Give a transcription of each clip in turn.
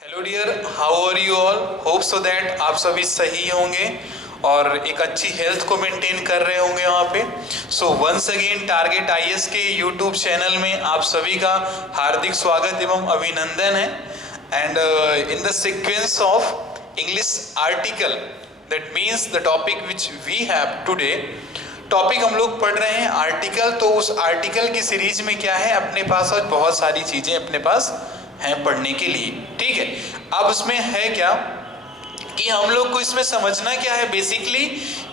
Hello dear, how are you all? Hope so that आप सभी सही होंगे और एक अच्छी हेल्थ को मेंटेन कर रहे होंगे वहाँ पे। So once again target IAS के यूट्यूब चैनल में आप सभी का हार्दिक स्वागत एवं अभिनंदन है। And in the sequence of English article, that means the topic which we have today, topic हम लोग पढ़ रहे हैं आर्टिकल। तो उस आर्टिकल की सीरीज में क्या है, अपने पास आज बहुत सारी चीजें अपने पास हैं पढ़ने के लिए, ठीक है। अब उसमें है क्या कि हम लोग को इसमें समझना क्या है बेसिकली,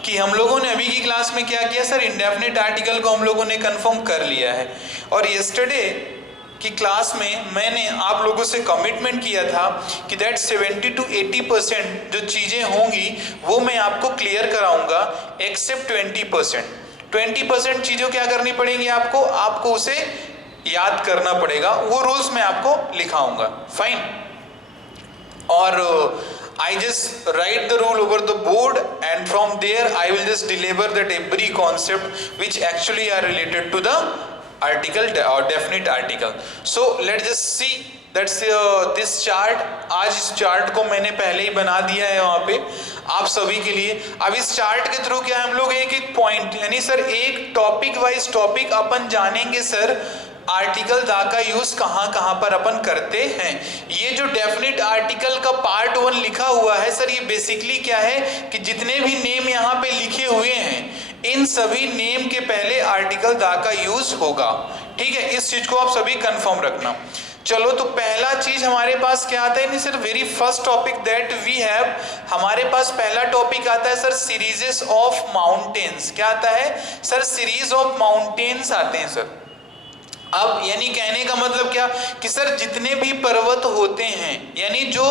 कि हम लोगों ने अभी की क्लास में क्या किया सर, इंडेफिनिट आर्टिकल को हम लोगों ने कंफर्म कर लिया है। और यस्टरडे की क्लास में मैंने आप लोगों से कमिटमेंट किया था कि दैट 70 to 80% जो चीज़ें होंगी वो मैं आपको क्लियर कराऊंगा, एक्सेप्ट 20%। 20% चीज़ों क्या करनी पड़ेंगी आपको उसे याद करना पड़ेगा। वो रूल्स मैं आपको लिखाऊंगा, फाइन। और I just write the rule over the board and from there I will just deliver that every concept which actually are related to the article or definite article. So let's just see that's this chart. आज इस chart को मैंने पहले ही बना दिया है वहाँ पे आप सभी के लिए। अब इस चार्ट के थ्रू क्या हम लोग एक एक पॉइंट, यानी सर एक टॉपिक वाइज टॉपिक अपन जानेंगे सर, आर्टिकल दा का यूज कहाँ पर अपन करते हैं। ये जो डेफिनिट आर्टिकल का पार्ट 1 लिखा हुआ है सर, ये बेसिकली क्या है कि जितने भी नेम यहाँ पे लिखे हुए हैं इन सभी नेम के पहले आर्टिकल दा का यूज होगा, ठीक है। इस चीज को आप सभी कंफर्म रखना। चलो, तो पहला चीज हमारे पास क्या आता है, नहीं sir, very first topic that we have, हमारे पास पहला टॉपिक आता है सर सीरीजेस ऑफ माउंटेन्स। क्या आता है सर, सीरीज ऑफ माउंटेन्स आते हैं सर। अब यानी कहने का मतलब क्या कि सर जितने भी पर्वत होते हैं, यानी जो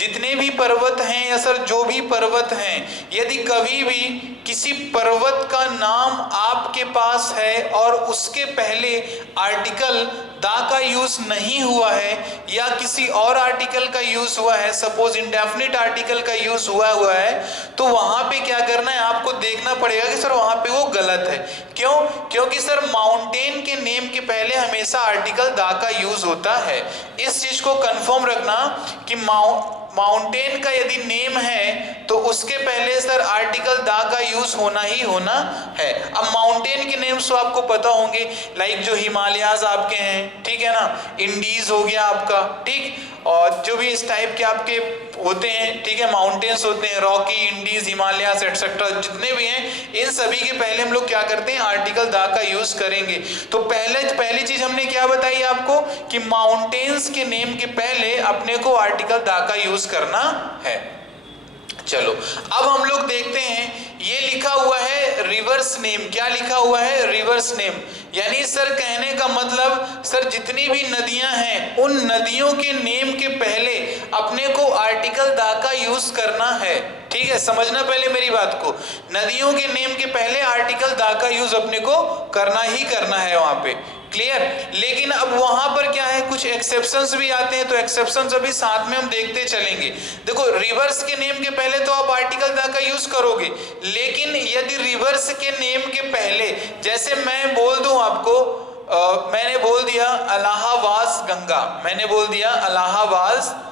जितने भी पर्वत हैं या सर जो भी पर्वत हैं, यदि कभी भी किसी पर्वत का नाम आपके पास है और उसके पहले आर्टिकल दा का यूज नहीं हुआ है या किसी और आर्टिकल का यूज हुआ है, सपोज इंडेफिनिट आर्टिकल का यूज हुआ है, तो वहां पे क्या करना है, आपको देखना पड़ेगा कि सर वहां पे वो गलत है। क्यों? क्योंकि सर माउंटेन के नेम के पहले हमेशा आर्टिकल दा का यूज होता है। इस चीज को कंफर्म रखना कि माउंटेन का यदि नेम है तो उसके पहले सर आर्टिकल दा का यूज होना ही होना है। अब माउंटेन के नेम्स तो आपको पता होंगे, लाइक जो हिमालयाज आपके हैं, ठीक है ना, इंडीज हो गया आपका, ठीक, और जो भी इस टाइप के आपके होते हैं, ठीक है, माउंटेन्स होते हैं, रॉकी, इंडीज, हिमालयाज एटसेट्रा, जितने भी हैं इन सभी के पहले हम लोग क्या करते हैं, आर्टिकल दा का यूज करेंगे। तो पहली चीज हमने क्या बताई आपको कि माउंटेन्स के नेम के पहले अपने को आर्टिकल दा का यूज करना है। चलो, अब हम लोग देखते हैं, ये लिखा हुआ है रिवर्स नेम। क्या लिखा हुआ है? Reverse name. यानी सर कहने का मतलब सर जितनी भी नदियां हैं उन नदियों के नेम के पहले अपने को आर्टिकल दा का यूज करना है, ठीक है। समझना पहले मेरी बात को, नदियों के नेम के पहले आर्टिकल दा का यूज अपने को करना ही करना है वहां पे, क्लियर। लेकिन अब वहां पर क्या है, कुछ एक्सेप्शंस भी आते हैं, तो एक्सेप्शंस अभी साथ में हम देखते चलेंगे। देखो, रिवर्स के नेम के पहले तो आप आर्टिकल दा का यूज करोगे, लेकिन यदि रिवर्स के नेम के पहले, जैसे मैं बोल दूं आपको, मैंने बोल दिया इलाहाबाद गंगा, मैंने बोल दिया इलाहाबाद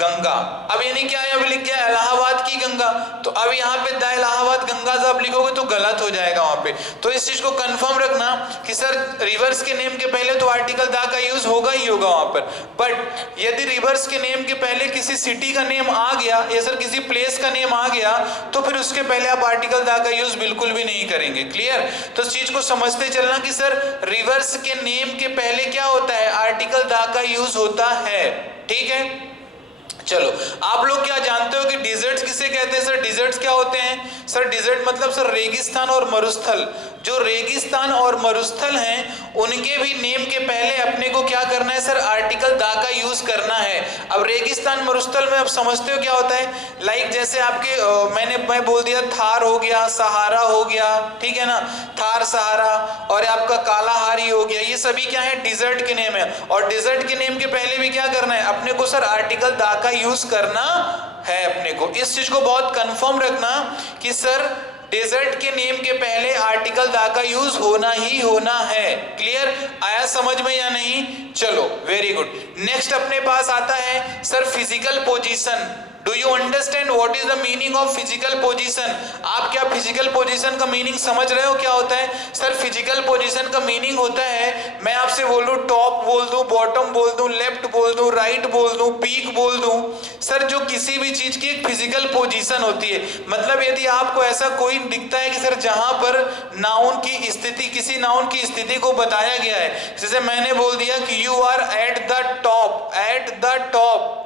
गंगा। अब यानी क्या है, अब लिख गया इलाहाबाद की गंगा, तो अब यहाँ पे द इलाहाबाद गंगा जब लिखोगे तो गलत हो जाएगा वहां पे। तो इस चीज को कंफर्म रखना कि सर रिवर्स के नेम के पहले तो आर्टिकल दा का यूज होगा ही होगा वहां पर। बट यदि रिवर्स के नेम के पहले किसी सिटी का नेम आ गया या सर किसी प्लेस का नेम आ गया, तो फिर उसके पहले आप आर्टिकल दा का यूज बिल्कुल भी नहीं करेंगे, क्लियर। तो इस चीज को समझते चलना कि सर रिवर्स के नेम के पहले क्या होता है, आर्टिकल दा का यूज होता है, ठीक है। चलो, आप लोग क्या जानते हो कि डिजर्ट्स किसे कहते हैं सर? डिजर्ट्स क्या होते हैं सर? डिजर्ट मतलब सर रेगिस्तान और मरुस्थल। जो रेगिस्तान और मरुस्थल हैं उनके भी नेम के पहले अपने को क्या करना है सर, आर्टिकल दा का यूज करना है। अब रेगिस्तान मरुस्थल में आप समझते हो क्या होता है, लाइक जैसे आपके मैं बोल दिया थार हो गया, सहारा हो गया, ठीक है ना, थार सहारा, और आपका कालाहारी हो गया, ये सभी क्या है, डिजर्ट के नेम है। और डिजर्ट के नेम के पहले भी क्या करना है अपने को सर, आर्टिकल दा का यूज करना है अपने को। इस चीज को बहुत कंफर्म रखना कि सर डेजर्ट के नेम के पहले आर्टिकल द का यूज होना ही होना है। क्लियर? आया समझ में या नहीं? चलो वेरी गुड। नेक्स्ट अपने पास आता है sir physical position. Do you understand what is the meaning of physical position? आप क्या फिजिकल पोजीशन का मीनिंग समझ रहे हो क्या होता है? सर फिजिकल पोजीशन का मीनिंग होता है, मैं आपसे बोल दूं टॉप बोल दूं, बॉटम बोल दूं, लेफ्ट बोल दूं, राइट बोल दूं, पीक बोल दूं, सर जो किसी भी चीज की एक फिजिकल पोजीशन होती है। मतलब यदि आपको ऐसा कोई दिखता है कि सर जहां पर नाउन की स्थिति, किसी नाउन की स्थिति को बताया गया है, जैसे मैंने बोल दिया कि you are at the top, at the top,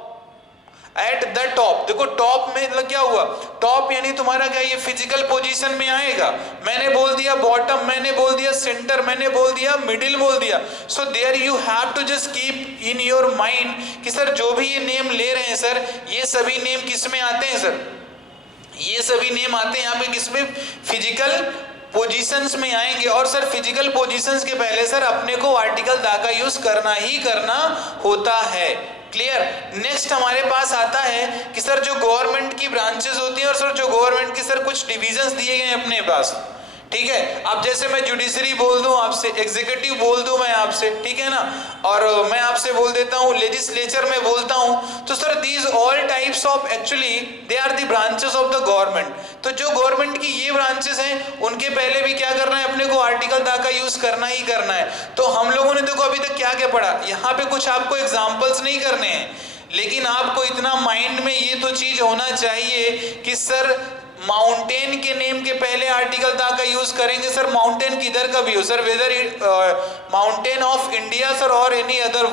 at the top. देखो टॉप में मतलब क्या हुआ? टॉप यानी तुम्हारा क्या ये फिजिकल पोजीशन में आएगा। मैंने बोल दिया बॉटम, मैंने बोल दिया सेंटर, मैंने बोल दिया मिडिल बोल दिया। So there you have to just keep in your mind कि सर जो भी ये नेम ले रहे हैं सर, ये सभी नेम किस में आते हैं सर? ये सभी नेम आते हैं यहाँ पे किस में? फिजिकल पोजीशंस में आएंगे। और सर फिजिकल पोजीशंस के पहले सर अपने को आर्टिकल द का यूज करना ही करना होता है। क्लियर? नेक्स्ट हमारे पास आता है कि सर जो गवर्नमेंट की ब्रांचेस होती हैं और सर जो गवर्नमेंट की सर कुछ डिविजन्स दिए गए हैं अपने पास, ठीक है? अब जैसे मैं जुडिशरी बोल दूं आपसे, एग्जीक्यूटिव बोल दूं मैं आपसे, ठीक है ना, और मैं आपसे बोल देता हूं लेजिस्लेचर में बोलता हूं, तो sir these all types of actually they are the branches of the government. तो जो गवर्नमेंट की ये ब्रांचेस हैं उनके पहले भी क्या करना है? अपने को आर्टिकल द का यूज करना ही करना है। तो हम लोगों ने देखो अभी तक क्या क्या पढ़ा, यहाँ पे कुछ आपको एग्जाम्पल्स नहीं करने हैं, लेकिन आपको इतना माइंड में ये तो चीज होना चाहिए कि सर माउंटेन के नेम के पहले आर्टिकल द का यूज करेंगे। सर माउंटेन किधर का भी हो sir, whether mountain of India sir और एनी अदर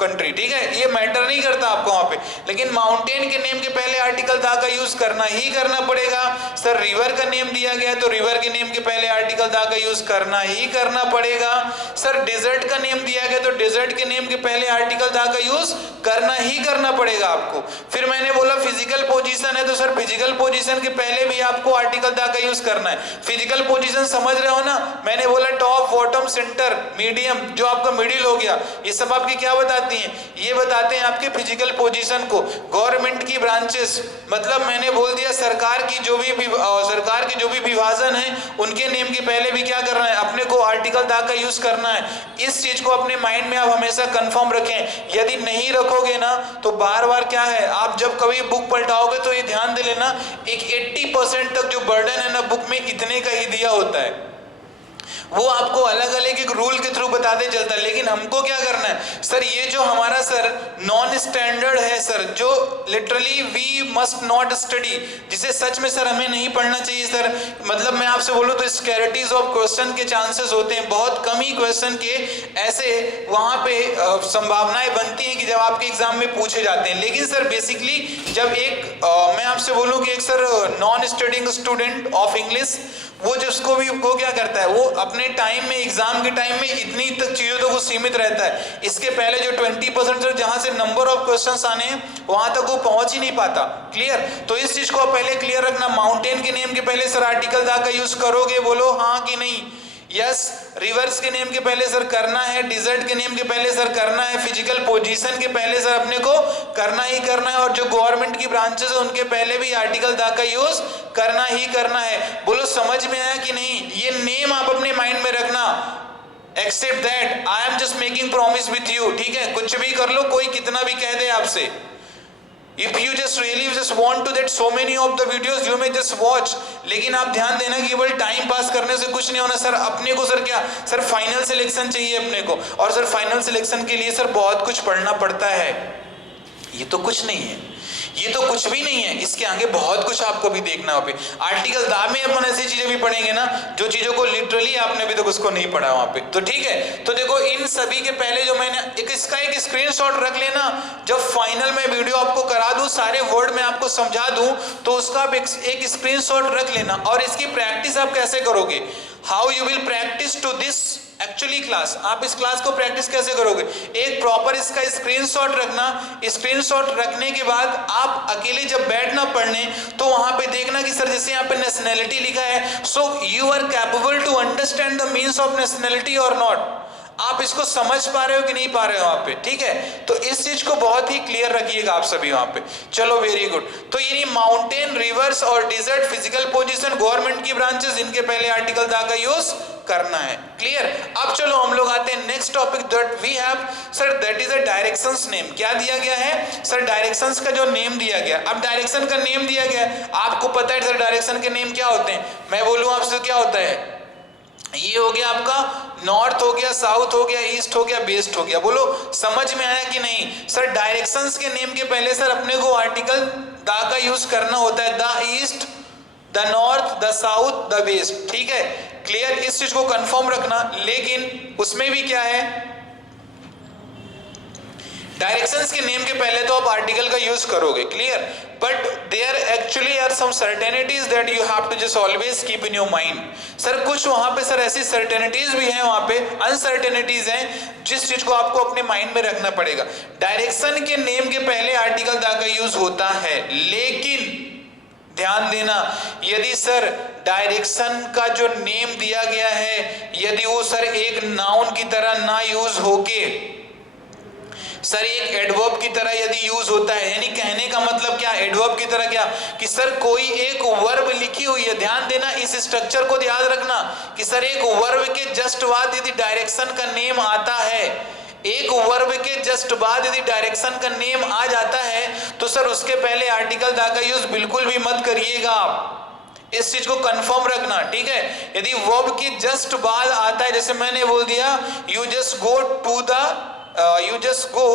कंट्री, ठीक है, ये मैटर नहीं करता आपको वहां पे, लेकिन माउंटेन के नेम के पहले आर्टिकल द का यूज करना ही करना पड़ेगा। सर रिवर का नेम दिया गया है तो रिवर के नेम के पहले आर्टिकल द का यूज करना ही करना पड़ेगा। सर डेजर्ट का नेम दिया गया तो डेजर्ट के नेम के पहले आर्टिकल द का यूज करना ही करना पड़ेगा आपको। फिर मैंने बोला फिजिकल पोजीशन है तो सर फिजिकल पोजीशन के पहले भी आपको आर्टिकल द का यूज करना है। फिजिकल पोजीशन समझ रहे हो ना? मैंने बोला टॉप, बॉटम, सेंटर, मीडियम, जो आपका मिडिल हो गया, ये सब आपकी क्या बताते हैं? ये बताते हैं आपके फिजिकल पोजीशन को। गवर्नमेंट की ब्रांचेस मतलब मैंने बोल दिया सरकार की जो भी विभाजन है उनके नेम के पहले भी क्या करना है? अपने को आर्टिकल द का यूज करना है। इस चीज को अपने माइंड में आप हमेशा कंफर्म रखें। यदि नहीं रखोगे ना तो बार बार क्या है, आप जब कभी बुक पलटाओगे तो ये ध्यान दे लेना, एक 80% तक जो बर्डन है ना बुक में इतने का ही दिया होता है, वो आपको अलग अलग एक रूल के थ्रू बताते चलता है। लेकिन हमको क्या करना है सर, ये जो हमारा सर नॉन स्टैंडर्ड है सर, जो literally we must not study, जिसे सच में सर हमें नहीं पढ़ना चाहिए सर। मतलब मैं आपसे बोलूं तो स्कैरिटीज ऑफ क्वेश्चन के चांसेस होते हैं, बहुत कम ही क्वेश्चन के ऐसे वहां पे संभावनाएं बनती हैं कि जब आपके एग्जाम में पूछे जाते हैं। लेकिन सर बेसिकली जब एक मैं आपसे बोलूं कि एक sir non studying student of English, वो जिसको भी वो क्या करता है, वो अपने टाइम में एग्जाम के टाइम में इतनी तक चीजों तक वो सीमित रहता है। इसके पहले जो 20% जहां से नंबर ऑफ क्वेश्चंस आने हैं वहां तक वो पहुंच ही नहीं पाता। क्लियर? तो इस चीज को आप पहले क्लियर रखना। माउंटेन के नेम के पहले सर आर्टिकल द का यूज करोगे? बोलो हाँ कि नहीं? यस। रिवर्स के नेम के पहले सर करना है, डिजर्ट के नेम के पहले सर करना है, फिजिकल पोजीशन के पहले सर अपने को करना ही करना है, और जो गवर्नमेंट की ब्रांचेस है उनके पहले भी आर्टिकल द का यूज करना ही करना है। बोलो समझ में आया कि नहीं? ये नेम आप अपने माइंड में रखना। Except that I am just making promise with you, ठीक है? कुछ भी कर लो, कोई कितना भी कह दे आपसे, If you just really just want to that so many of the videos you may just watch, लेकिन आप ध्यान देना कि केवल टाइम पास करने से कुछ नहीं होना सर। अपने को सर क्या सर फाइनल सिलेक्शन चाहिए अपने को, और सर फाइनल सिलेक्शन के लिए सर बहुत कुछ पढ़ना पड़ता है। ये तो कुछ नहीं है, ये तो कुछ भी नहीं है, इसके आगे बहुत कुछ आपको भी देखना होगा। आर्टिकल द में अपन ऐसी चीजें भी पढ़ेंगे ना जो चीजों को लिटरली आपने अभी तक उसको नहीं पढ़ा वहां पे, तो ठीक है। तो देखो इन सभी के पहले जो मैंने इसका एक स्क्रीनशॉट रख लेना, जब फाइनल में वीडियो आपको करा दूं, सारे वर्ड में आपको समझा दूं, तो उसका आप एक स्क्रीनशॉट रख लेना। और इसकी प्रैक्टिस आप कैसे करोगे, how you will practice to this actually class, आप इस क्लास को प्रैक्टिस कैसे करोगे? एक प्रॉपर इसका स्क्रीनशॉट रखना। स्क्रीनशॉट रखने के बाद आप अकेले जब बैठना पढ़ने तो वहां पे देखना कि सर जैसे यहाँ पे नेशनैलिटी लिखा है, so you are capable to understand the means of nationality और नॉट। आप इसको समझ पा रहे हो कि नहीं पा रहे हो वहां पे, ठीक है। तो इस चीज को बहुत ही क्लियर रखिएगा आप सभी वहां पे। चलो वेरी गुड। तो ये माउंटेन, रिवर्स और डिजर्ट फिजिकल पोजीशन गवर्नमेंट की ब्रांचेस, इनके पहले आर्टिकल दा का यूज करना है। क्लियर। अब चलो हम लोग आते हैं next topic that we have sir, that is a directions name. क्या दिया गया है सर? डायरेक्शंस का जो नेम दिया गया। अब डायरेक्शन का नेम दिया गया, आपको पता है सर डायरेक्शन के नेम क्या होते हैं? मैं बोलूं आपसे क्या होता है? ये हो गया आपका नॉर्थ, हो गया साउथ, हो गया ईस्ट, हो गया वेस्ट, हो गया। बोलो समझ में आया कि नहीं? सर डायरेक्शंस के नेम के पहले सर अपने को आर्टिकल दा का यूज करना होता है। The east, the north, the south, the west, ठीक है। क्लियर, इस चीज को कंफर्म रखना। लेकिन उसमें भी क्या है, डायरेक्शंस के नेम के पहले तो आप आर्टिकल का यूज करोगे। Clear, but there actually are some certainties that you have to just always keep in your mind. Sir कुछ वहां पे सर ऐसी सर्टेनिटीज भी हैं, वहां पे अनसर्टेनिटीज हैं, जिस चीज को आपको अपने माइंड में रखना पड़ेगा। डायरेक्शन के नेम के पहले आर्टिकल दा का यूज होता है, लेकिन ध्यान देना, यदि सर डायरेक्शन का जो नेम दिया गया है, यदि वो सर एक नाउन की तरह ना यूज होके सर एक एडवर्ब की तरह यदि यूज होता है, यानी कहने का मतलब क्या, एडवर्ब की तरह क्या, कि सर कोई एक वर्ब लिखी हुई है। ध्यान देना, इस स्ट्रक्चर को याद रखना कि सर एक वर्ब के जस्ट बाद यदि डायरेक्शन का नेम आता है, एक वर्ब के जस्ट बाद यदि डायरेक्शन का नेम आ जाता है, तो सर उसके पहले आर्टिकल दा का यूज बिल्कुल भी मत करिएगा आप। इस चीज को कंफर्म रखना, ठीक है। यदि वर्ब के जस्ट बाद आता है, जैसे मैंने बोल दिया you just go to the you just go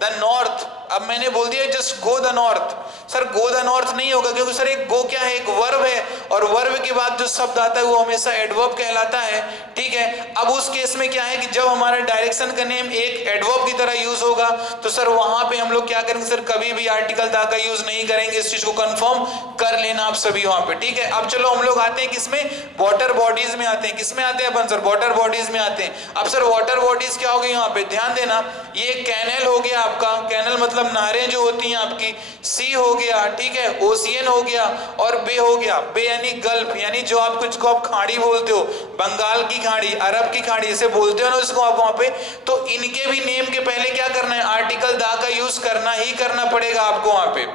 the north, अब मैंने बोल दिया just go the north, sir go the north नहीं होगा, क्योंकि सर एक गो क्या है, एक वर्ब है, और वर्ब के बाद जो शब्द आता है वो हमेशा एडवर्ब कहलाता है, ठीक है। अब उस केस में क्या है कि जब हमारा डायरेक्शन का नेम एक एडवर्ब की तरह यूज होगा, तो सर वहां पे हम लोग क्या करेंगे सर, कभी भी आर्टिकल दा का यूज नहीं करेंगे। इस चीज को कंफर्म कर लेना आप सभी वहां पे, ठीक है। अब चलो हम लोग आते हैं किसमें, वाटर बॉडीज में आते हैं। किसमें आते हैं अपन सर? वाटर बॉडीज में आते हैं। अब सर वाटर बॉडीज क्या हो गई यहाँ पे, ध्यान देना, ये कैनल हो गया आपका, कैनल मतलब नहरें जो होती हैं आपकी, सी हो गया, ठीक है, ओशियन हो गया, और बे हो गया। बे यानी गल्फ, यानी जो आप कुछ को आप खाड़ी बोलते हो, बंगाल की खाड़ी, अरब की खाड़ी, इसे बोलते हो ना इसको आप वहां पे। तो इनके भी नेम के पहले क्या करना है, आर्टिकल दा का यूज करना ही करना पड़ेगा आपको वहां पे।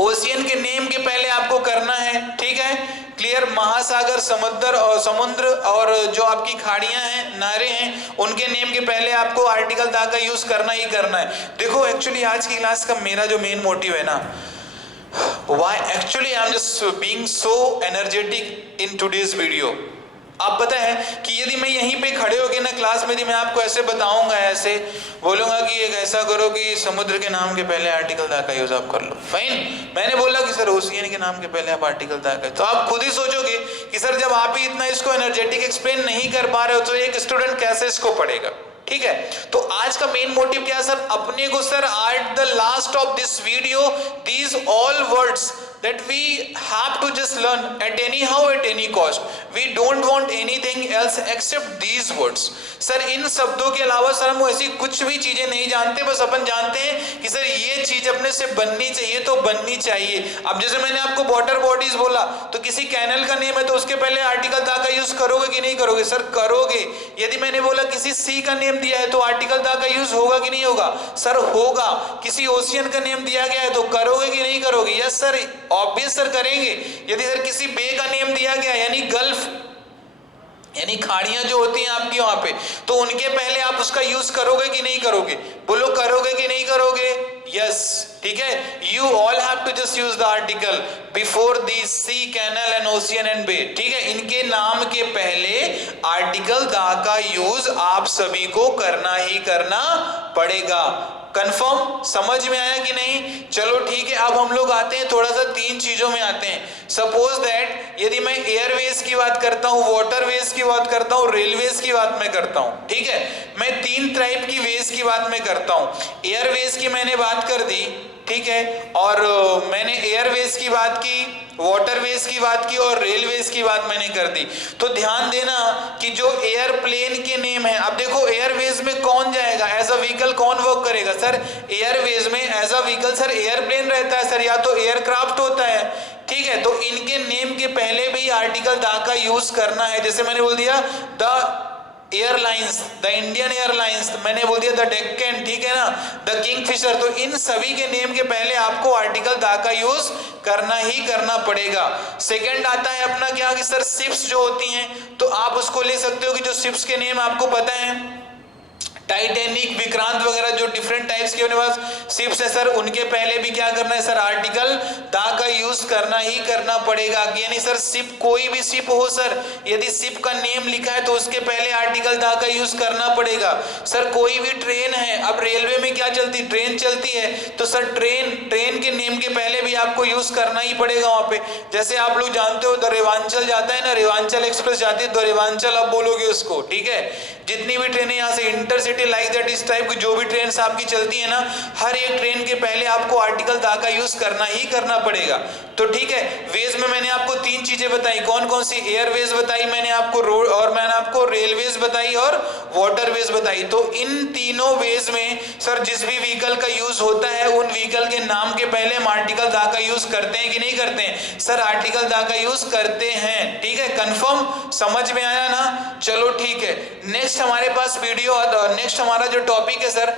ओशियन के नेम के पहले आपको करना है, ठीक है। क्लियर, महासागर, समुद्र और जो आपकी खाड़ियां हैं, नहरें हैं, उनके नेम के पहले आपको आर्टिकल दा का यूज करना ही करना है। देखो एक्चुअली आज की क्लास का मेरा जो मेन मोटिव है ना, why actually I'm just being so energetic in today's video। आप पता है कि यदि मैं यहीं पे खड़े होके ना क्लास में, यदि मैं आपको ऐसे बताऊंगा, ऐसे बोलूंगा कि एक ऐसा करो कि समुद्र के नाम के पहले आर्टिकल दा का यूज आप कर लो, फाइन। मैंने बोला कि सर ओशियन के नाम के पहले आप आर्टिकल दा का, तो आप खुद ही सोचोगे कि सर जब आप ही इतना इसको एनर्जेटिक एक्सप्लेन नहीं कर पा रहे हो, तो एक स्टूडेंट कैसे इसको पढ़ेगा, ठीक है। तो आज का मेन मोटिव क्या है सर, अपने को sir at the last of this video these all words that we have to just learn at anyhow at any cost, we don't want anything else except these words। Sir इन शब्दों के अलावा sir हम ऐसी कुछ भी चीजें नहीं जानते, बस अपन जानते हैं कि सर ये चीज अपने से बननी चाहिए तो बननी चाहिए। अब जैसे मैंने आपको वाटर बॉडीज बोला, तो किसी कैनल का नेम है तो उसके पहले आर्टिकल दा का यूज करोगे कि नहीं करोगे? सर करोगे। यदि मैंने बोला किसी सी का नेम दिया है तो आर्टिकल दा का यूज होगा कि नहीं होगा? सर होगा। किसी ओशियन का नेम दिया गया है तो करोगे कि नहीं करोगे? यस सर, ऑब्वियस सर करेंगे। यदि सर किसी बे का नेम दिया गया यानी गल्फ, यानी खाड़ियां जो होती हैं आपकी वहां पे, तो उनके पहले आप उसका यूज करोगे कि नहीं करोगे? बोलो करोगे कि नहीं करोगे? यस, ठीक है। You all have to just use the article before the sea, canal and ocean and bay, ठीक है। इनके नाम के पहले आर्टिकल दा का यूज आप सभी को करना ही करना पड़ेगा। कंफर्म, समझ में आया कि नहीं? चलो ठीक है। अब हम लोग आते हैं थोड़ा सा तीन चीजों में आते हैं। सपोज दैट यदि मैं एयरवेज की बात करता हूँ, वाटरवेज की बात करता हूँ, रेलवेज की बात मैं करता हूँ, ठीक है। मैं तीन टाइप की वेज की बात मैं करता हूँ। एयरवेज की मैंने बात कर दी, ठीक है, और मैंने एयरवेज की बात की, वाटरवेज की बात की, और रेलवेज की बात मैंने कर दी। तो ध्यान देना कि जो एयरप्लेन के नेम है, अब देखो एयरवेज में कौन जाएगा, एज अ व्हीकल कौन वर्क करेगा? सर एयरवेज में as a vehicle sir airplane रहता है सर, या तो एयरक्राफ्ट होता है, ठीक है। तो इनके नेम के पहले भी आर्टिकल दा का यूज करना है। जैसे मैंने बोल दिया the airlines, the Indian airlines, मैंने बोल दिया द डेक्कन, ठीक है ना, द किंगफिशर। तो इन सभी के नेम के पहले आपको आर्टिकल द का यूज करना ही करना पड़ेगा। सेकंड आता है अपना क्या कि सर शिप्स जो होती हैं, तो आप उसको ले सकते हो कि जो शिप्स के नेम आपको पता है, टाइटैनिक, विक्रांत वगैरह जो डिफरेंट टाइप्स के अपने पास शिप्स है सर, उनके पहले भी क्या करना है सर, आर्टिकल द का यूज करना ही करना पड़ेगा। यानी सर शिप, कोई भी शिप हो सर, यदि शिप का नेम लिखा है तो उसके पहले आर्टिकल द का यूज करना पड़ेगा। सर कोई भी ट्रेन है, अब रेलवे में क्या चलती, ट्रेन चलती है, तो सर ट्रेन के नेम के पहले भी आपको यूज करना ही पड़ेगा वहां पे। जैसे आप लोग जानते हो द रेवांचल जाता है ना, रेवांचल एक्सप्रेस जाती है, द रेवांचल आप बोलोगे उसको, ठीक है। जितनी भी ट्रेनें यहाँ से इंटरसिटी लाइक दैट, इस टाइप की जो भी ट्रेन आपकी चलती है ना, हर एक ट्रेन के पहले आपको आर्टिकल द का यूज करना ही करना पड़ेगा। तो ठीक है, वेज में मैंने आपको तीन चीजें बताई, कौन कौन सी, एयरवेज बताई मैंने आपको, रोड, और मैंने आपको रेलवेज बताई और वाटरवेज बताई। तो इन तीनों वेज में सर जिस भी व्हीकल का यूज होता है, उन व्हीकल के नाम के पहले हम आर्टिकल द का यूज करते हैं कि नहीं करते हैं सर, आर्टिकल द का यूज करते हैं, ठीक है। कंफर्म, समझ में आया ना, चलो ठीक है। नेक्स्ट हमारे पास वीडियो, नेक्स्ट हमारा जो टॉपिक है सर,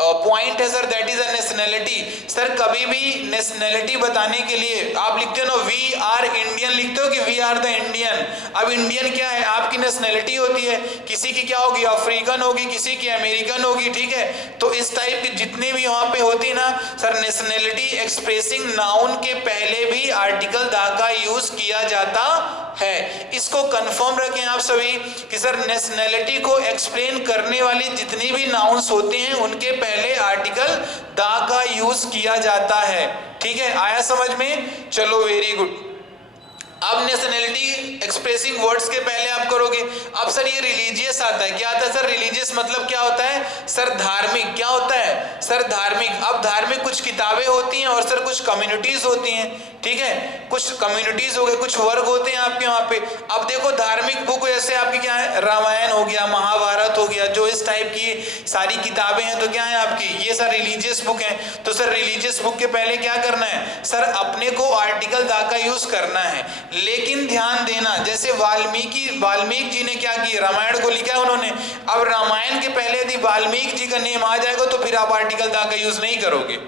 पॉइंट है sir, that is a nationality. Sir कभी भी नेशनैलिटी बताने के लिए आप लिखते हो ना वी आर इंडियन, लिखते हो कि वी आर द इंडियन। अब इंडियन क्या है, आपकी नेशनैलिटी होती है, किसी की क्या होगी, अफ्रीकन होगी, किसी की अमेरिकन होगी, ठीक है। तो इस टाइप की जितनी भी वहां पे होती ना सर, नेशनैलिटी एक्सप्रेसिंग नाउन के पहले भी आर्टिकल द का यूज किया जाता है। इसको कंफर्म रखें आप सभी कि सर नेशनैलिटी को एक्सप्लेन करने वाली जितनी भी नाउन्स होते हैं उनके पहले आर्टिकल द का यूज किया जाता है, ठीक है। आया समझ में, चलो वेरी गुड। अब नेशनैलिटी एक्सप्रेसिंग वर्ड्स के पहले आप करोगे। अब सर ये रिलीजियस आता है, क्या आता है सर, रिलीजियस मतलब क्या होता है सर, धार्मिक। क्या होता है सर, धार्मिक। अब धार्मिक कुछ किताबें होती हैं और सर कुछ कम्युनिटीज होती हैं, ठीक है। कुछ कम्युनिटीज हो गए, कुछ वर्ग होते हैं आपके वहां पे। अब देखो धार्मिक बुक जैसे आपकी क्या है, रामायण हो गया, महाभारत हो गया, जो इस टाइप की सारी किताबें हैं, तो क्या है आपकी, ये सर रिलीजियस बुक है। तो सर रिलीजियस बुक के पहले क्या करना है सर, अपने को आर्टिकल द का यूज करना है। लेकिन ध्यान देना, जैसे वाल्मीकि जी ने क्या किया, रामायण को लिखा है उन्होंने। अब रामायण के पहले यदि वाल्मीकि जी का नेम आ जाएगा तो फिर आप आर्टिकल द का यूज नहीं करोगे।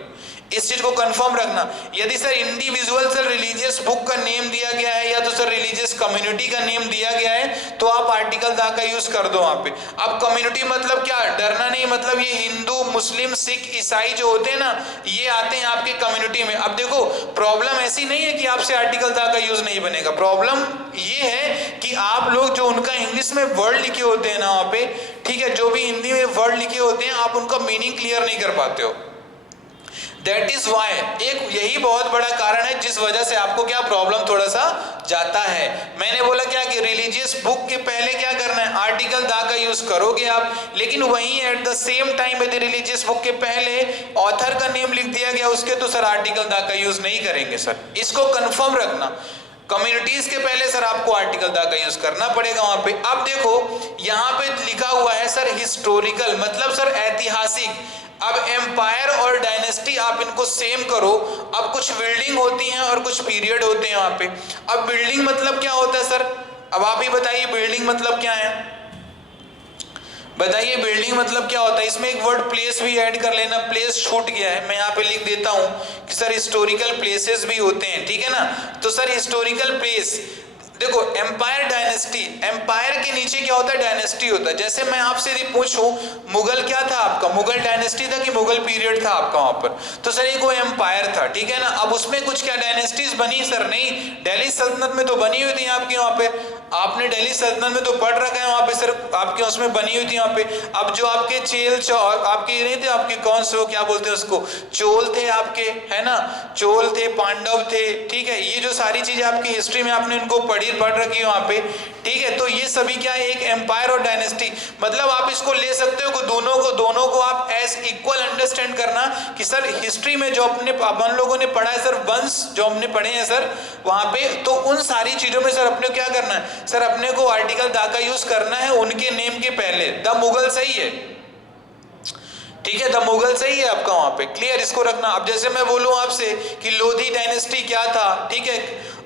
इस चीज को कंफर्म रखना। यदि sir individual sir religious book का नेम दिया गया है या तो सर रिलीजियस कम्युनिटी का नेम दिया गया है तो आप आर्टिकल द का यूज कर दो वहां पे। अब कम्युनिटी मतलब क्या, डरना नहीं, मतलब ये हिंदू, मुस्लिम, सिख, ईसाई जो होते हैं ना, ये आते हैं आपके कम्युनिटी में। अब देखो प्रॉब्लम ऐसी नहीं है कि आपसे आर्टिकल द का यूज नहीं बनेगा, प्रॉब्लम ये है कि आप लोग जो उनका इंग्लिश में वर्ड लिखे होते हैं ना वहां पे, ठीक है, जो भी हिंदी में वर्ड लिखे होते हैं आप उनका मीनिंग क्लियर नहीं कर पाते हो। दैट इज वाई, एक यही बहुत बड़ा कारण है जिस वजह से आपको क्या प्रॉब्लम थोड़ा सा जाता है। मैंने बोला क्या कि रिलीजियस बुक के पहले क्या करना है, आर्टिकल द का यूज करोगे आप, लेकिन वहीं एट द सेम टाइम यदि रिलीजियस बुक के पहले ऑथर का नेम लिख दिया गया उसके, तो सर आर्टिकल द का यूज नहीं करेंगे सर, इसको कंफर्म रखना। कम्युनिटीज के पहले सर आपको आर्टिकल द का यूज करना पड़ेगा वहां पे। अब देखो यहां पे लिखा हुआ है सर हिस्टोरिकल, मतलब सर ऐतिहासिक। अब एम्पायर और डायनेस्टी आप इनको सेम करो। अब कुछ बिल्डिंग होती हैं और कुछ पीरियड होते हैं वहां पे। अब बिल्डिंग मतलब क्या होता है सर, अब आप ही बताइए बिल्डिंग मतलब क्या है, बताइए बिल्डिंग मतलब क्या होता है। इसमें एक वर्ड प्लेस भी ऐड कर लेना, प्लेस छूट गया है, मैं यहाँ पे लिख देता हूं कि सर हिस्टोरिकल प्लेसेस भी होते हैं, ठीक है ना। तो सर हिस्टोरिकल प्लेस देखो, एम्पायर डायनेस्टी, एम्पायर के नीचे क्या होता है, डायनेस्टी होता है। जैसे मैं आपसे यदि पूछूं मुगल क्या था आपका, मुगल डायनेस्टी था कि मुगल पीरियड था आपका वहां पर, तो सर एक वो एम्पायर था, ठीक है ना। अब उसमें कुछ क्या डायनेस्टीज बनी सर, नहीं, दिल्ली सल्तनत में तो बनी हुई थी आपकी वहां पे, आपने दिल्ली सल्तनत में तो पढ़ रखा है वहां पे सर, आपके उसमें बनी हुई थी वहां पे। अब जो आपके आपके नहीं थे, आपके कौन से, क्या बोलते हैं उसको, चोल थे आपके, है ना, चोल थे, पांडव थे, ठीक है। ये जो सारी चीजें आपकी हिस्ट्री में आपने इनको पढ़ रखी है वहां पे, ठीक है। तो ये सभी क्या है, एक एम्पायर और डायनेस्टी, मतलब आप इसको ले सकते हो कि दोनों को आप एज इक्वल अंडरस्टैंड करना कि सर हिस्ट्री में जो अपन लोगों ने पढ़ा है सर, वंश जो हमने पढ़े हैं सर वहां पे, तो उन सारी चीजों में सर अपने क्या करना है सर, अपने को आर्टिकल द का यूज करना है उनके नेम के पहले। द मुगल सही है, ठीक है, द मुगल सही है आपका वहां पे, क्लियर, इसको रखना। अब जैसे मैं बोलूं आपसे कि लोधी डायनेस्टी क्या था, ठीक है,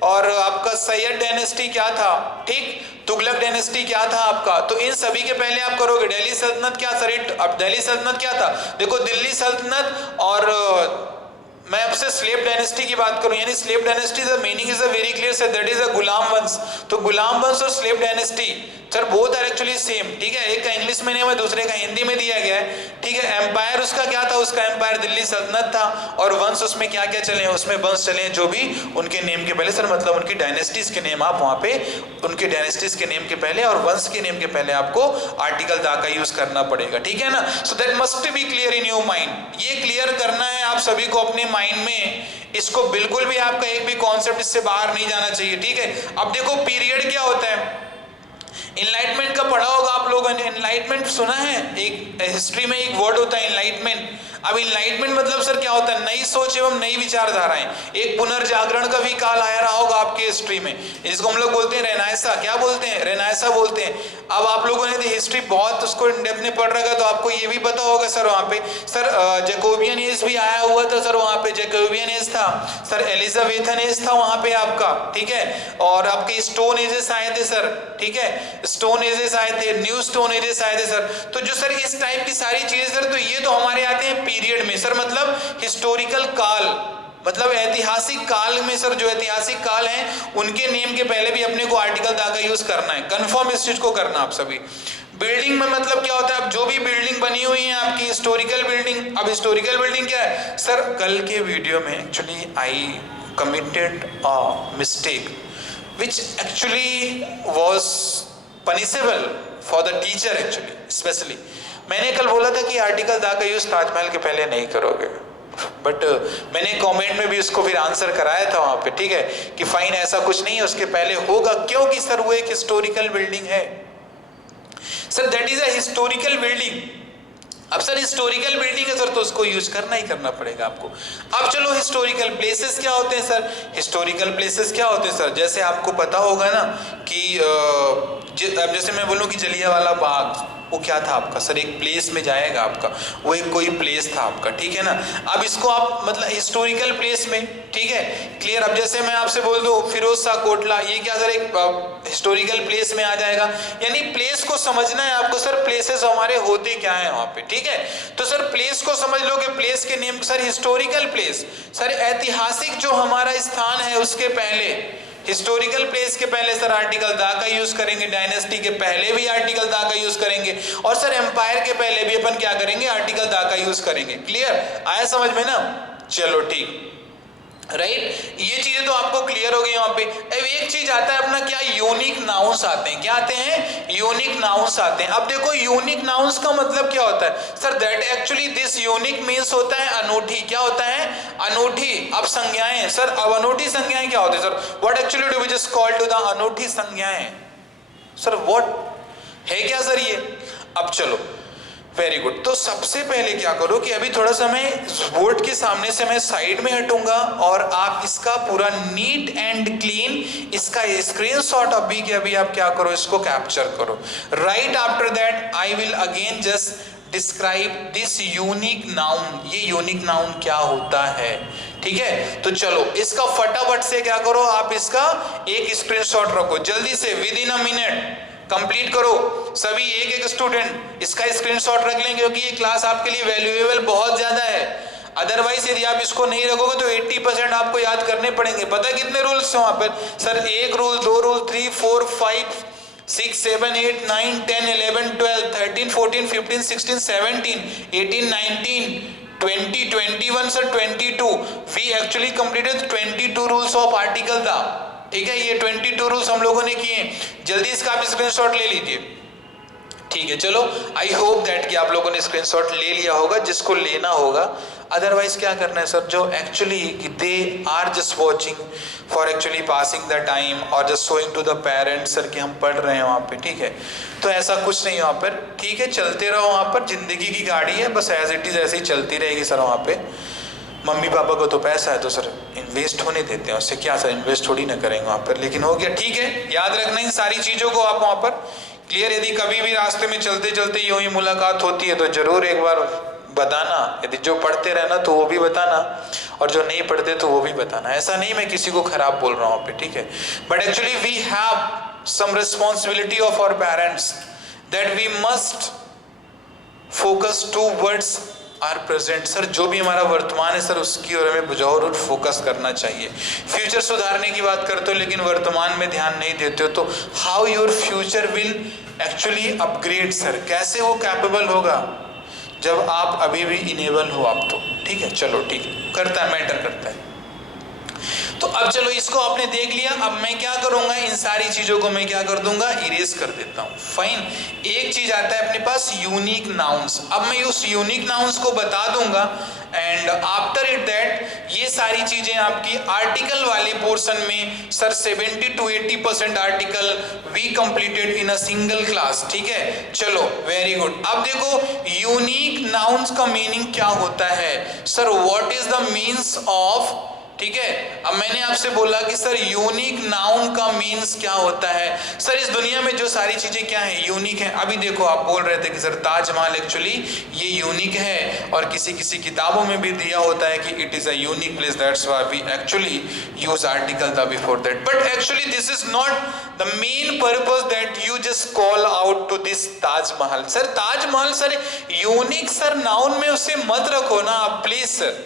और आपका सैयद डायनेस्टी क्या था, ठीक, तुगलक डायनेस्टी क्या था आपका, तो इन सभी के पहले आप करोगे दिल्ली सल्तनत क्या सर, अब दिल्ली सल्तनत क्या था, देखो दिल्ली सल्तनत और मैं आपसे स्लेव डायनेस्टी की बात करूं, यानी slave dynasty the meaning is a very clear sir, that is a गुलाम वंश। तो गुलाम वंश और slave dynasty sir both are actually same, ठीक है, एक का इंग्लिश में नेम है, दूसरे का हिंदी में दिया गया है, ठीक है। एम्पायर उसका क्या था, उसका एम्पायर दिल्ली सल्तनत था, और वंश उसमें क्या क्या चले हैं, उसमें वंश चले हैं जो भी उनके नेम के पहले सर, मतलब उनकी डायनेस्टीज के नेम आप वहां पे, उनके डायनेस्टीज के नेम के पहले और वंश के नेम के पहले आपको आर्टिकल दा का यूज करना पड़ेगा, ठीक है ना। So that must B clear in your mind, ये क्लियर करना है आप सभी को अपने माइंड में, इसको बिल्कुल भी आपका एक भी कॉन्सेप्ट इससे बाहर नहीं जाना चाहिए, ठीक है। अब देखो पीरियड क्या होता है, इनलाइटमेंट का पढ़ा होगा आप लोगों ने, इनलाइटमेंट सुना है, एक हिस्ट्री में एक वर्ड होता है इनलाइटमेंट। अब इनलाइटमेंट मतलब सर क्या होता है, नई सोच एवं नई विचारधाराएं, एक पुनर्जागरण का भी काल आया रहा होगा आपके हिस्ट्री में, इसको हम लोग बोलते हैं रेनाइसा, क्या बोलते हैं, रेनाइसा बोलते हैं। अब आप लोगों ने हिस्ट्री बहुत उसको इन डेप्थ में पढ़ रखा, तो आपको ये भी पता होगा सर वहाँ पे सर जैकोबियन एज भी आया हुआ था सर, वहाँ पे जैकोबियन एज था सर, एलिजाबेथन एज था वहाँ पे आपका, ठीक है, और आपके स्टोन एजेस आए थे सर, ठीक है, स्टोन एजेस आए थे, न्यू स्टोन एजेस आए थे सर। तो जो सर इस टाइप की सारी चीजें सर, तो ये तो हमारे आते हैं पीरियड में सर, मतलब हिस्टोरिकल काल, मतलब ऐतिहासिक काल में सर, जो ऐतिहासिक काल है उनके नेम के पहले भी अपने को आर्टिकल दा का यूज करना है, कंफर्म इस चीज को करना आप सभी। बिल्डिंग में मतलब क्या होता है, अब जो भी बिल्डिंग बनी हुई है आपकी हिस्टोरिकल बिल्डिंग, अब हिस्टोरिकल बिल्डिंग क्या है सर, कल के वीडियो में actually I committed a mistake which actually was punishable for the teacher actually especially। मैंने कल बोला था कि आर्टिकल दा का यूज ताजमहल के पहले नहीं करोगे, बट मैंने कमेंट में भी उसको फिर आंसर कराया था वहां पे, ठीक है, कि फाइन ऐसा कुछ नहीं है, उसके पहले होगा, क्योंकि सर वो एक हिस्टोरिकल बिल्डिंग है sir, that is a historical building. अब सर हिस्टोरिकल बिल्डिंग है सर, तो उसको यूज करना ही करना पड़ेगा आपको। अब चलो हिस्टोरिकल प्लेसेस क्या होते हैं सर, हिस्टोरिकल प्लेसेस क्या होते हैं सर, जैसे आपको पता होगा ना कि अब जैसे मैं बोलूं कि जलियांवाला बाग, वो क्या था आपका सर, एक प्लेस में जाएगा आपका, वो एक कोई प्लेस था आपका, ठीक है ना। अब इसको आप मतलब हिस्टोरिकल प्लेस में, ठीक है, क्लियर। अब जैसे मैं आपसे बोल दूं फिरोज शाह कोटला, ये क्या सर एक हिस्टोरिकल प्लेस में आ जाएगा, यानी प्लेस को समझना है आपको सर, प्लेसेस हमारे होते क्या है वहां पे, ठीक है। तो सर प्लेस को समझ लो कि प्लेस के name sir historical place, sir ऐतिहासिक जो हमारा स्थान है उसके पहले, हिस्टोरिकल प्लेस के पहले सर आर्टिकल दा का यूज करेंगे, डायनेस्टी के पहले भी आर्टिकल दा का यूज करेंगे, और सर एम्पायर के पहले भी अपन क्या करेंगे, आर्टिकल दा का यूज करेंगे। क्लियर आया समझ में ना, चलो ठीक, राइट, ये चीजें तो आपको क्लियर हो गई वहां पे। अब एक चीज आता है अपना क्या, यूनिक नाउंस आते हैं, क्या आते हैं, यूनिक नाउंस आते हैं। अब देखो यूनिक नाउंस का मतलब क्या होता है sir, that actually this unique means होता है अनूठी, क्या होता है, अनूठी। अब संज्ञाएं सर, अब अनूठी संज्ञाएं क्या होती है sir, what actually do we just call to the अनूठी संज्ञाएं सर, व्हाट है क्या सर ये। अब चलो वेरी गुड, तो सबसे पहले क्या करो कि अभी थोड़ा सा मैं बोर्ड के सामने से मैं साइड में हटूंगा, और आप इसका पूरा नीट एंड क्लीन इसका स्क्रीनशॉट अभी के अभी आप क्या करो, इसको कैप्चर करो। Right after that I will again just describe this unique noun, ये यूनिक नाउन क्या होता है, ठीक है। तो चलो इसका फटाफट से क्या करो, आप इसका एक स्क्रीनशॉट रखो जल्दी से, with in a minute complete करो सभी, एक एक स्टूडेंट इसका स्क्रीनशॉट रख लेंगे, क्योंकि ये क्लास आपके लिए वैल्यूएबल बहुत ज्यादा है। अदरवाइज यदि आप इसको नहीं रखोगे तो 80% आपको याद करने पड़ेंगे। पता कितने रूल्स हैं वहां पर sir, 1 rule, 2 rule, 3 4 5 6 7 8 9 10 11 12 13 14 15 16 17 18 19 20 21 sir 22, we actually completed 22 rules of article the, ठीक है, ये 22 रूल्स हम लोगों ने किए। जल्दी इसका आप स्क्रीनशॉट ले लीजिए, ठीक है। चलो आई होप दैट कि आप लोगों ने स्क्रीनशॉट ले लिया होगा जिसको लेना होगा। अदरवाइज क्या करना है सर, जो actually they are just watching for actually passing the time और just showing to the parents sir कि हम पढ़ रहे हैं वहाँ पे, ठीक है। तो ऐसा कुछ नहीं वहाँ पर, ठीक है, चलते रहो वहाँ पर, जिंदगी की गाड़ी है, बस एज इट इज ऐसे ही चलती रहेगी सर। वहाँ पे मम्मी पापा को तो पैसा है तो सर इन्वेस्ट होने देते हैं, उससे क्या सर इन्वेस्ट थोड़ी ना करेंगे वहाँ पर, लेकिन हो गया, ठीक है। याद रखना इन सारी चीज़ों को आप वहाँ पर, क्लियर। यदि कभी भी रास्ते में चलते चलते यूं ही मुलाकात होती है तो जरूर एक बार बताना, यदि जो पढ़ते रहना तो वो भी बताना, और जो नहीं पढ़ते तो वो भी बताना। ऐसा नहीं मैं किसी को खराब बोल रहा हूँ पे, ठीक है, but actually we have some responsibility of our parents that we must focus towards are present. Sir जो भी हमारा वर्तमान है सर उसकी ओर हमें जरूर फोकस करना चाहिए। फ्यूचर सुधारने की बात करते हो लेकिन वर्तमान में ध्यान नहीं देते हो, तो how your future will actually upgrade. Sir कैसे वो कैपेबल होगा जब आप अभी भी इनेबल हो आप तो, ठीक है, चलो ठीक है, करता है, मैटर करता है। तो अब चलो इसको आपने देख लिया, अब मैं क्या करूंगा, इन सारी चीजों को मैं क्या कर दूंगा, इरेज कर देता हूं। फाइन, एक चीज आता है अपने पास यूनिक नाउन्स। अब मैं उस यूनिक नाउन्स को बता दूंगा एंड आफ्टर इट दैट ये सारी चीजें आपकी आर्टिकल वाले पोर्शन में sir 70 to 80% article we completed in a single class, ठीक है, चलो वेरी गुड। अब देखो यूनिक नाउन्स का मीनिंग क्या होता है sir, what is the means of, ठीक है। अब मैंने आपसे बोला कि सर यूनिक नाउन का मीन्स क्या होता है। सर इस दुनिया में जो सारी चीजें क्या है, यूनिक है। अभी देखो आप बोल रहे थे कि सर ताजमहल एक्चुअली ये यूनिक है, और किसी किसी किताबों में भी दिया होता है कि it is a unique place, that's why we actually use article the before that, but actually this is not the main purpose that you just call out to this Taj Mahal. Sir Taj Mahal sir unique sir noun में उसे मत रखो ना आप please sir.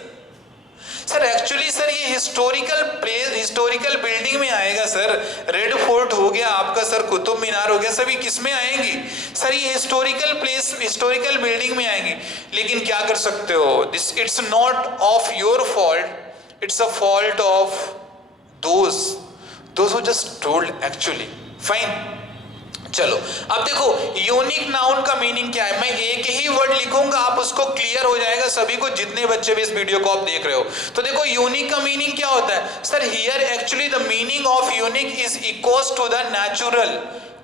Sir actually sir ये historical place, historical building में आएगा sir. Red fort हो गया आपका सर, कुतुब मीनार हो गया, सभी किस में आएंगी सर, ये हिस्टोरिकल प्लेस, हिस्टोरिकल बिल्डिंग में आएंगी। लेकिन क्या कर सकते हो, this it's not of your fault, it's a fault of those who just told actually. Fine, चलो अब देखो यूनिक नाउन का मीनिंग क्या है, मैं एक ही वर्ड लिखूंगा, आप उसको क्लियर हो जाएगा सभी को, जितने बच्चे भी इस वीडियो को आप देख रहे हो। तो देखो यूनिक का मीनिंग क्या होता है sir, here actually the meaning of unique is equals to the natural.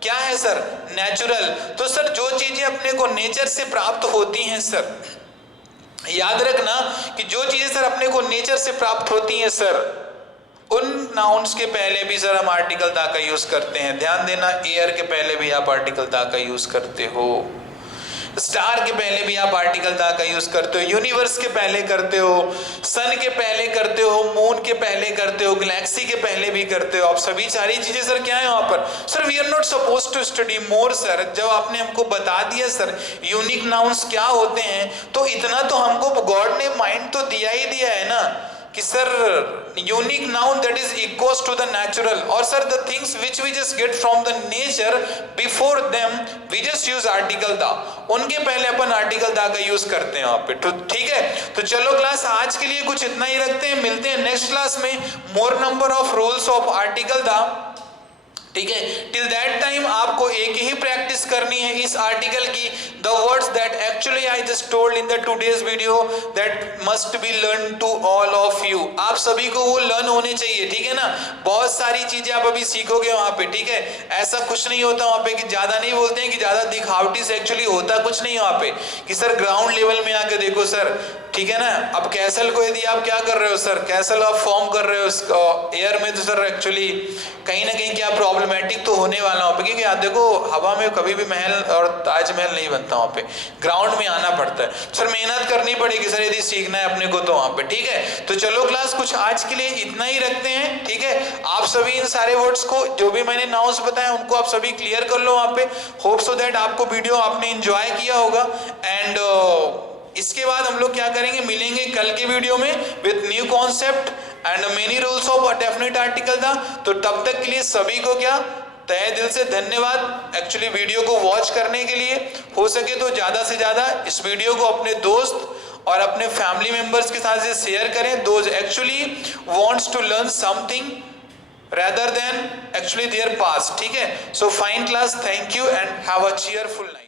क्या है सर, नेचुरल। तो सर जो चीजें अपने को नेचर से प्राप्त होती हैं सर, याद रखना कि जो चीजें सर अपने को नेचर से प्राप्त होती हैं सर, उन नाउन्स के पहले भी सर हम आर्टिकल दा का यूज करते हैं। ध्यान देना, एयर के पहले भी आप आर्टिकल दा का यूज करते हो, स्टार के पहले भी आप आर्टिकल दा का यूज करते हो, यूनिवर्स के पहले करते हो, सन के पहले करते हो, मून के पहले करते हो, गैलेक्सी के पहले भी करते हो। आप सभी सारी चीजें सर क्या है वहां पर sir, we are not suppose to study more sir. जब आपने हमको बता दिया सर यूनिक नाउन्स क्या होते हैं, तो इतना तो हमको गॉड ने माइंड तो दिया ही दिया है ना कि sir unique noun that is equals to the natural, और sir the things which we just get from the nature before them we just use article the, उनके पहले अपन आर्टिकल दा का यूज करते हैं वहां पे। तो ठीक है, तो चलो क्लास आज के लिए कुछ इतना ही रखते हैं, मिलते हैं नेक्स्ट क्लास में, मोर number of rules of article the, ठीक है। टिल दैट टाइम आपको एक ही प्रैक्टिस करनी है इस आर्टिकल की, the words that actually I just told in the today's video that must be learn to all of you. आप सभी को वो लर्न होने चाहिए, ठीक है ना। बहुत सारी चीजें आप अभी सीखोगे वहां पे, ठीक है। ऐसा कुछ नहीं होता वहां पे कि ज्यादा नहीं बोलते हैं कि ज्यादा दिखावटी से, एक्चुअली होता कुछ नहीं वहां पे कि सर ग्राउंड लेवल में आके देखो सर, ठीक है ना। अब कैसल को यदि आप क्या कर रहे हो सर, कैसल आप फॉर्म कर रहे हो एयर में, तो सर एक्चुअली कहीं ना कहीं क्या प्रॉब्लमेटिक तो होने वाला वहाँ पे, क्योंकि आप देखो हवा में कभी भी महल और ताजमहल नहीं बनता, वहाँ पे ग्राउंड में आना पड़ता है सर, मेहनत करनी पड़ेगी सर यदि सीखना है अपने को तो वहाँ पे, ठीक है। तो चलो क्लास कुछ आज के लिए इतना ही रखते हैं, ठीक है। आप सभी इन सारे वर्ड्स को जो भी मैंने नाउन्स बताए उनको आप सभी क्लियर कर लो वहाँ पे। होप सो दैट आपको वीडियो आपने इंजॉय किया होगा, एंड इसके बाद हम लोग क्या करेंगे, मिलेंगे कल के वीडियो में with new concept and many rules of a definite article था। तो तब तक के लिए सभी को क्या तहे दिल से धन्यवाद एक्चुअली वीडियो को वॉच करने के लिए। हो सके तो ज्यादा से ज्यादा इस वीडियो को अपने दोस्त और अपने फैमिली मेंबर्स के साथ शेयर करें, those actually wants to learn something rather than actually their past, ठीक है। So fine class, thank you and have a cheerful night.